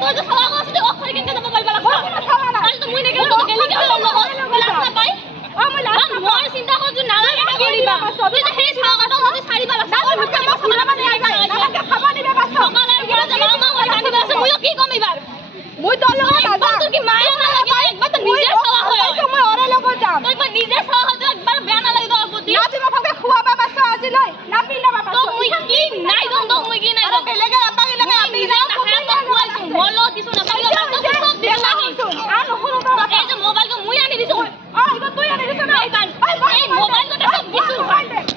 তোর যে সালা আছে তুই অক্ষরে কেন তো মোবাইল বালা তাহলে তো মুই না গেল তো গেলি কেন লাস্ট না পাই মোর চিন্তা কর যে নালা এটা করিবা তুই তো সেই সাগাটা যদি ছাড়ি বালা সাগর মুখে সালা মানে আই যায় নালাকে খাবা দিবে বাস সকালে গিয়ে যে মামা ওই কানি বাস মুই কি কমিবার মুই তো লগা দাদা তোর কি মায়া না লাগে একবার তো নিজে সালা হয় সময় ওরে লগা যাম তুই একবার নিজে সালা হয় একবার বেয়া না লাগে তো আপত্তি না তুমি আমাকে খুয়া বাবা তো আজি লই না পিনা বাবা তো মুই কি নাই দম মুই কি নাই দম বেলেগে আপা গেলে আমি যাও তো খুয়াইছো মলো কিছু না পাইলো না তো সব দিন লাগি আর হলো তো এই যে মোবাইল কে মুই আনি দিছো এটা তুই আনি দিছ না এই মোবাইল কে সব কিছু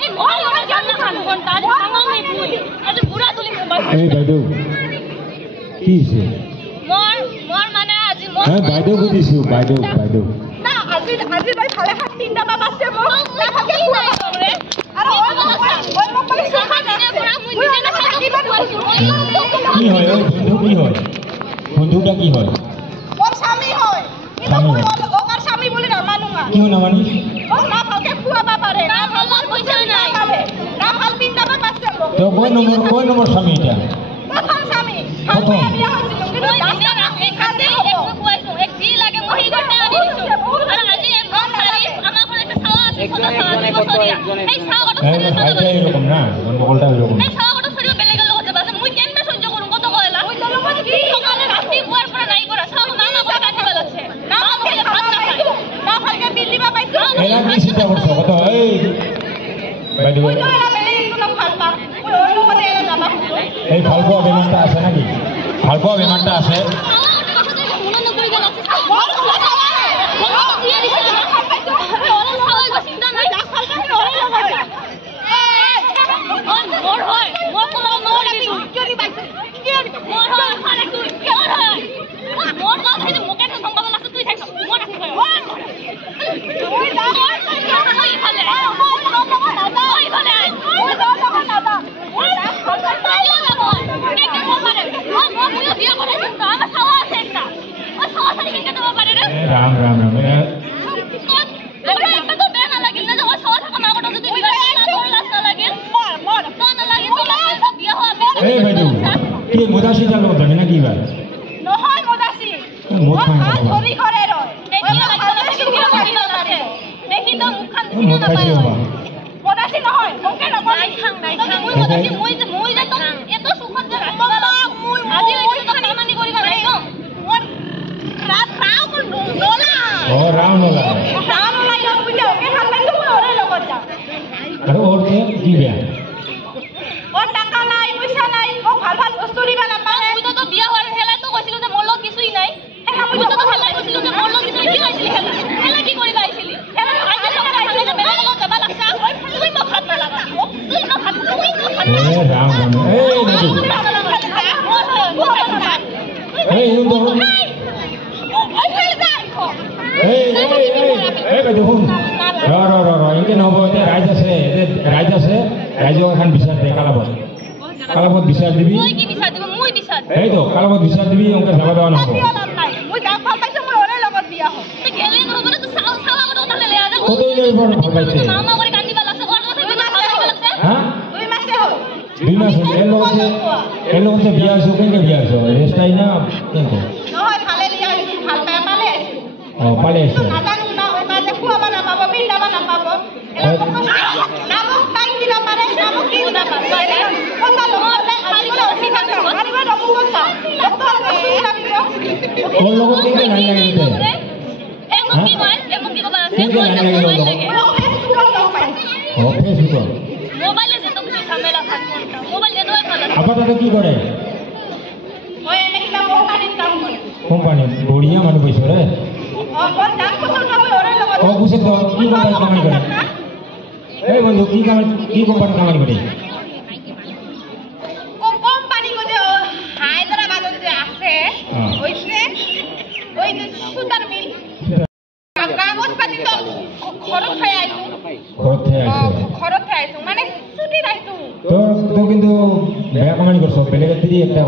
এই মোবাইল কে জান না খান ঘন্টা আজ সামনে নেই তুই আজ পুরা তুলি মোবাইল এই বাইদো কি আছে মোর মানে আজি মোর হ্যাঁ বাইদো বুঝিছো বাইদো না আজি ভাই ফালে হাত তিনটা বাবা আছে মোর না ভাগে নাই রে আরে ওই মোবাইল সাহা দিনে পুরা মুই নিজে না খাইবা কইছো কি হয় ওই বন্ধু কি হয় বন্ধুটা কি হয় ওর স্বামী হয় কিন্তু মুই ওকার স্বামী বলি না মানুঙা কিও না মানি ও না ভাগে খুয়া বাবা রে না ভালো কইছো নাই না ভাল তিনটা বাবা আছে তো কোন নম্বর স্বামী এটা প্রথম স্বামী আমি বিয়া হইছিল কিন্তু দিনে রাতে কাঁদে এক কইছো এক জি লাগে মুই গটে আনি দিছো আর আজি মন সারি আমার কোন একটা ছাওয়া আছে ছোট ছাওয়া দিব সরিয়া এই ছাওয়াটা সরিয়া এরকম না গন্ডগোলটা এরকম এই ছাওয়াটা সরিয়া বেলেগের লোক হতে পারে মুই কেনবে সহ্য করুম কত কয়লা ওই তো লোক কি সকালে রাতে বুয়ার পর নাই করা ছাওয়া না করে কাটি লাগছে না আমাকে ভাত না খাই না ভালকে বিল দিবা পাইছো এলা কি চিন্তা করছ কত এই বাইদো ওই তো এলা বেলেগ কোনো ফালপা ওই লোকতে এলা যাবা এই ফালপা বেমানটা আছে নাকি ফালপা বেমানটা আছে রাম রাম রাম এই বাইদো কি মুদাসি জানো জানি না কি বা নহয় মদাসি মদ খাই ধরি করে র দেখি তো মুখখান দিনা না পাই মদাসি নহয় ওকে না নাই খাং মুই মদাসি মুই যে তো এত সুখত যে রাস্তা মুই আজি লাগি তো কামানি করিবা নাই তো মোর রাও কোন নোলা ও রাম নোলা লো বুঝো ওকে খান নাই তো ওরে লগত যা আর ওর কি বিয়া ওর টাকা নাই পয়সা নাই ও ভাল বস্তু দিবা না পারে মুই তো বিয়া হওয়ার হেলা তো কইছিল যে মোর লগ কিছুই নাই মুই তো হেলা কইছিল যে মোর লগ কিছুই কি হইছিল হেলা কি করিবা আইছিলি হেলা আজ সকালে খাইলে যে বেলা লগ যাবা লাগছা তুই তো ভাত না লাগা তুই তো ভাত এ রাম রাম এই এই বাইদো শুন র এনকে নহব এতিয়া ৰাইজ আছে ৰাইজক এখন বিচাৰ দে কালাবত বিচাৰ দিবি তুই কি বিচাৰ দিব মুই বিচাৰ এই তো কালাবত বিচাৰ দিবি অংকে যাব দেওয়া নহব মুই যা ভাল পাইছো মই ওরে লগত বিয়া হম তুই গেলে নহব না তো সালা কথা তাহলে লে আজা কতই লই ভাল পাইছে মামা করে কান্দিবা লাগছে ওর কথা তুই ভাত খাইবা লাগছে হ্যাঁ 2 মাসে হল 2 মাস এর লগতে বিয়া হইছো কেনকে বিয়া হইছো রেস্টাই না কেনকে নহয় ভালে বিয়া হইছো ভাল পায় পালে পালে আছে নাজানো না ওই মাঝে খুয়াবা না পাবো বিন্দাবা না পাবো নামক টাইম দিবা পারে নামক কি না পারে কথা লহলে আলিবা শিখা দিও আলিবা রকম কথা কত সুবিধা দিব ওর লগত কেনকে নাই লাগিতে এমন কি কবা আছে মোবাইল লাগে ও ফেসবুক মোবাইলে যে তো কিছু ঝামেলা থাকে মোবাইল এ নয় ভালো আপা দাদা কি করে ওই এনে কিবা কোম্পানির কাম করে কোম্পানি বড়িয়া মানুষ পয়সা রে ও কোন দাম কত না ওরে লগত ও বুঝে তো কি কোম্পানি কামাই করে এই বন্ধু কি কোম্পানি কামাই করে ও কোম্পানি করে হায়দ্রাবাদ যে আছে ওইছে ওই যে সুতার মিল কাগজ পাতি তো খরচ হয়ে আইছো খরচ হয়ে আইছো মানে ছুটি রাইছো তো কিন্তু বেয়া কামাই করছো বেলেগের দিদি একটা